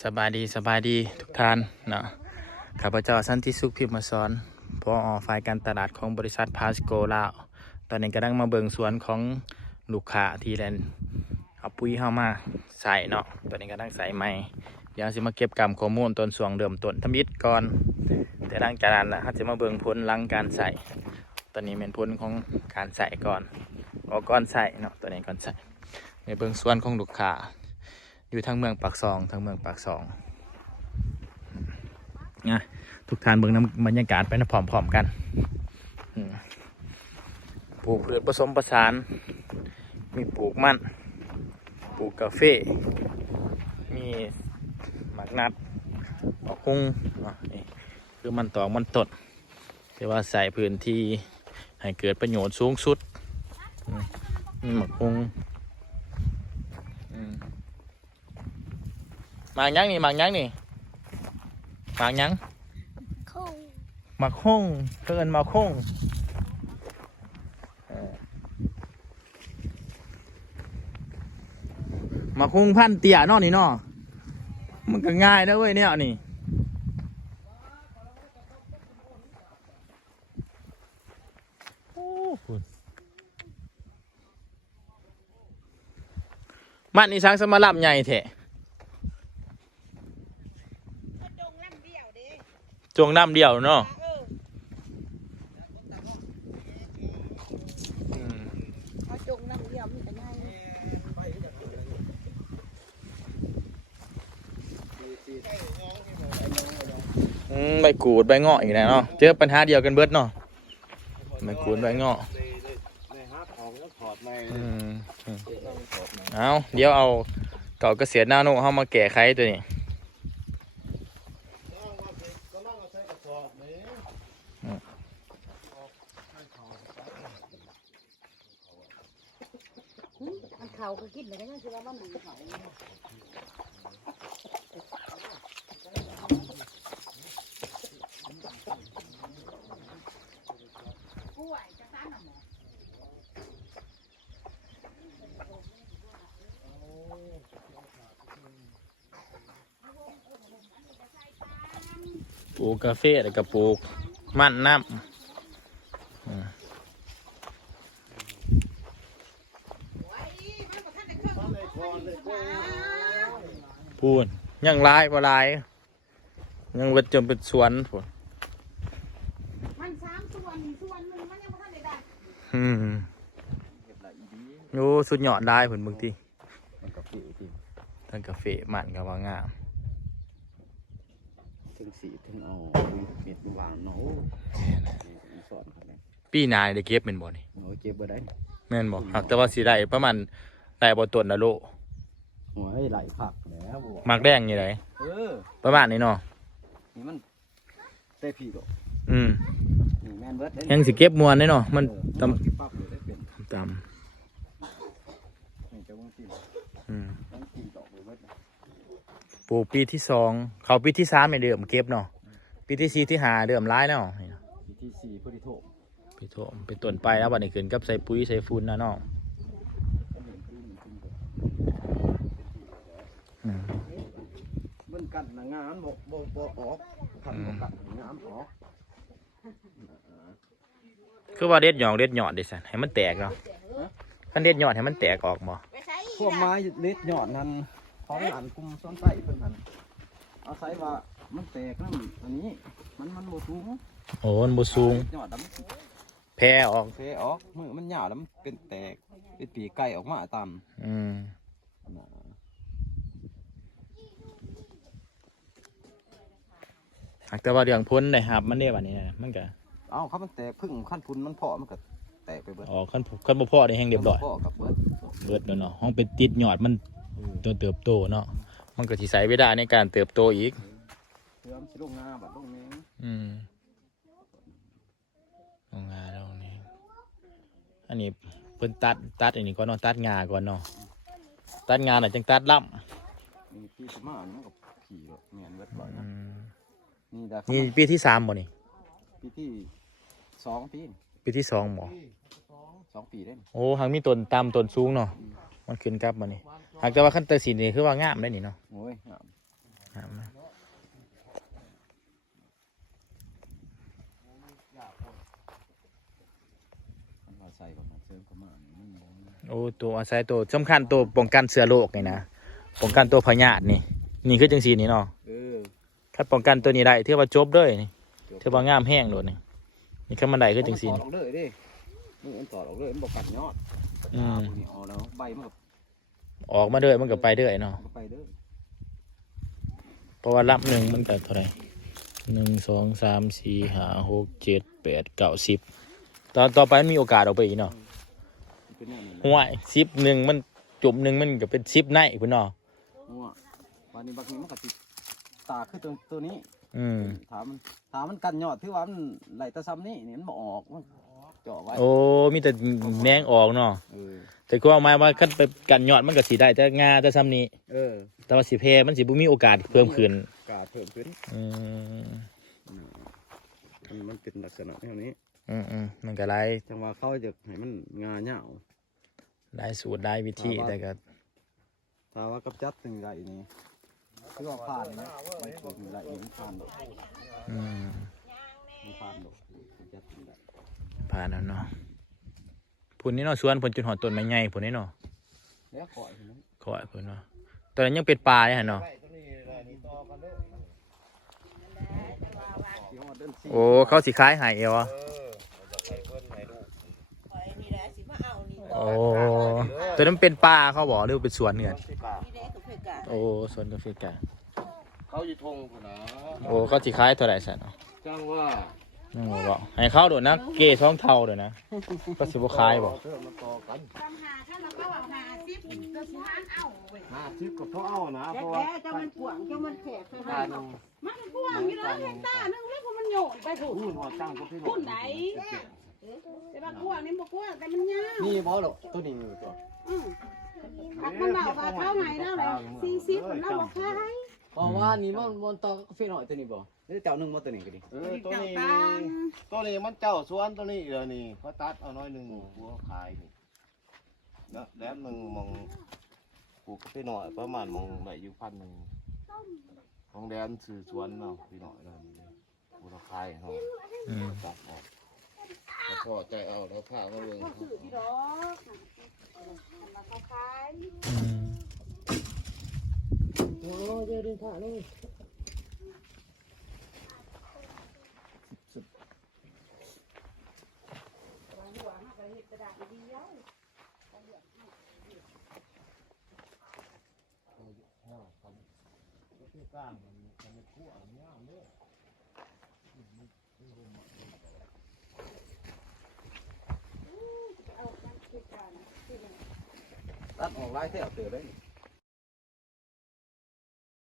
สบายดีทุกท่านเนาะข้าพเจ้าสันติสุขพิมพ์มาสอนผอ.ฝ่ายการตลาดของบริษัทพาสโกลาวตอนนี้กำลังมาเบิ่งสวนของลูกค้าที่แลนเอาปุ๋ยเข้ามาใส่เนาะตอนนี้กำลังใส่ใหม่เดี๋ยวจะมาเก็บกำข้อมูลต้นส่วงเริ่มต้นทำอิฐก่อนแต่หลังจากนั้นเขาจะมาเบิ่งผลหลังการใส่ตอนนี้เป็นผลของการใส่ก่อนก่อนใส่เนาะตัวนี้ก่อนใส่ในเบิ่งสวนของลูกค้าอยู่ทางเมืองปากซองนะทุกท่านเบิ่งน้ำบรรยากาศไปนะพร้อมๆกันปลูกพืชผสมผสานมีปลูกมันปลูกกาแฟมีหมากนัดหมากคุ้งนี่คือมันตอกมันตดแต่ว่าใส่พื้นที่ให้เกิดประโยชน์สูงสุดมีหมากคุ้งหมากยังนี่หมากยังหมากคุ้งเพิ่นหมากคุ้งหมากคุ้งพันเตี้ยเนาะนี่เนาะมันก็ง่ายนะเว้ยเนี่ยนี่มันนี่ช้างสมรับใหญ่แท้จงน้ำเดียวเนาะใบกูดใบเงาะอีกแล้วเนาะเจอปัญหาเดียวกันเบิดเนาะใบกูดใบเงาะเอาเดี๋ยวเอาเก่าเกษียณนาโนเข้ามาแก้ไขตัวนี้เขาก็คิดเลยก็ยังคิดว่ามันเขาปลูกกาแฟแล้วก็ปลูกมันน้ำพูนยังลายบ่ลายยังเวทจนเป็นสวนพูนมัน3 ส่วนหนึ่งมันยังไม่ทันได้โอ้สุดยอดได้ผลบางทีทั้งกาแฟมันกับว่างามถึงสีถึงเอาเม็ดวางเนาปีหน้าได้เก็บเป็นบ่นี่เก็บบ่ได้แม่นบ่แต่ว่าสิได้ประมาณได้บ่ต้นละโลหัวให้ไหลผักแล้วหมากแดงนี่ไดประมาณนี้เนาะนี่มันเตะผีดอกนี่แม่นเบิดยังสิเก็บมวนได้เนาะมันตำปลูกปีที่2เขาปีที่3ไม่เริ่มเก็บเนาะปีที่4ที่5เริ่มร้ายแล้วปีที่4พอดีโถมเป็นต้นไปแล้วบัดนี้ขึ้นกับใส่ปุ๋ยใส่ฝุ่นนะเนาะมันกัดงานบ่ออกกัดงานออกคือว่าเด็ดหยอดดิสันให้มันแตกเนาะคันเด็ดหยอดให้มันแตกออกบ่พวกไม้เล็ดหยอดนั้นของอันกุมซ้อนใส่เพิ่นหันเอาใส่ว่ามันแตกนั่นอันนี้มันบ่สูงโอ้มันบ่สูงหยอดแพ้ออกมือมันหยาบแล้วมันเป็นแตกเป็นปีกไก่ออกมาตามแต่ว่าเรื่องพ้นได้ครับมันได้บัดนี้มันก็ครับมันแตกพึ่งขั้นพุนมันเพาะมันก็แตกไปเบิดขั้นบ่พอได้แห้งเรียบร้อยเบิดเนาะห้องเป็นติดหยอดมันตัวเติบโตเนาะมันก็สิใช้เวลาในการเติบโตอีกเริ่มสิลงงาบัดลงแมงลงงาแล้วนี่อันนี้เพิ่นตัดอันนี้ก่อนเนาะตัดงาก่อนเนาะตัดงาน่ะจังตัดล่ำนี่ปีสมาอันนั้นก็ขี่แม่นเบิดบ่นะนี่ปีที่3บ่นี่ปีที่2ปีที่2บ่2 ปีได้โอ้หังมีต้นต่ำต้นสูงเนาะมันขึ้นกับบ่นี่หากแต่ว่าขั้นตะสินนี่คือว่างามได้นี่เนาะโอ้ยงาม งามนะ เอาใส่กับมาเสริมกับมามันบ่ โอ้ตัวอาศัยตัวสำคัญตัวป้องกันเชื้อโรคนี่นะป้องกันตัวพยาธินี่คือจังซี่นี่เนาะ ถ้าป้องกันตัวนี้ได้ถือว่าจบเลยนี่ถือว่างามแห้งโดดนี่ขั้นบันไดคือจังซี่ มัน นี่ ตอดออกเลยดิมันตอดออกเลยมันบ่กัดยอด อืม นี่ออกแล้วใบมันก็ ออกมาเด้อมันก็ไปเด้อเนาะ ไปเด้อ เพราะว่ารับหนึ่งมันก็เท่าไหร่1 2 3 4 5 6 7 8 9 10ต่อไปมันมีโอกาสออกไปอีกเนาะ เป็นแน่นี่ ห่วย10 1มันจบ1มันก็เป็น10ในพุ่นเนาะ หัววันนี้บางทีมันก็ติดตาคือตัวนี้ อืม ถามมันกันยอดที่ว่ามันไหลตะซ้ำนี่นี่มันบ่ออกมันเจาะไว้ โอ้มีแต่แหนงออกเนาะ เออ แต่ก็เอาหมายว่าคันไปกันยอดมันก็สิได้แต่งาแต่ซ้ำนี้ เออ แต่ว่าสิแพ้มันสิบ่มีโอกาสเพิ่มขึ้น กาดเพิ่มขึ้น อืม มันเป็นลักษณะแบบนี้ มันก็หลาย จังว่าเขาจะให้มันงาเหยาว หลายสูตรหลายวิธีแต่ก็ ถ้าว่ากำจัดถึงไรนี่คือว่าผ่านนะถึงไรมันผ่านดอก อืม มันผ่านดอกกำจัดถึงไร ผ่านแล้วเนาะพุ่นนี่เนาะสวนพุ่นจนหอดต้นไม้ใหญ่พุ่นนี่เนาะ แล้วขออีกนะ ขอให้พุ่นเนาะตอนนั้นยังเป็นป่าเลยหั่นเนาะ ที่ฮอดเดินซี โอ้เขาสิขายให้เหรอโอ้ตัวนั้นเป็นป่าเขาบอกหรือเป็นสวนเนือนโอ้สวนกาแฟกา เขาอยู่ทงพุ่นนะ โอ้เขาสิขายเท่าไหร่ซั่นเนาะ จังว่า นั่นบอกให้เข้าโดดนะเกท้องเท่าโดดนะก็สิบ่ขายบ่ เพื่อมาต่อกัน ตำหาถ้าเราก็เอาหาซิปก็สิหานเอาเว้ย 50กับพ่อเอานะเพ แต่ ราะว่า เจ้ามันปวงเจ้ามันแฉกไป ตา ให้ หนึง มันปวงอยู่แล้วเฮกตาร์นึงแล้วพอมันโยนไปถูก พูดว่าตั้งก็พี่ พุ่นไหนแต่ว่ากวงนี่บ่กวงแต่มันยาว นี่บ่หรอกตัวนี้อยู่ตัว ผักมันเบาว่าเท่าไหร่แล้วเลย40แล้วบ่ขาย เพราะว่านี่มันต่อกาแฟหน่อยตัวนี้บ่นี่เจ้าหนึงบ่ตัวนี้ก็ดี ตัวนี้ ตาล ตัวนี้มันเจ้าสวนตัวนี้เดี๋ยวนี้เขาตัดเอาน้อยหนึ่งหัวขายนี่แล้วแหลมหนึ่งมองปลูกพี่หน่อยประมาณมองไหนอยู่1,000ของแดนสื่อสวนเนาะพี่หน่อยนั่นหัวขายเนาะ อืม ตัดออกแล้วพอใจเอาแล้วผ้ามาเบิ่ง ก็ซื้อที่ดอกมันเขาขาย อืม โอ้ยเดินผ่านเลย หัวมาก็เฮ็ดกระดาษเดียว ตัดออกลายแถวเตือได้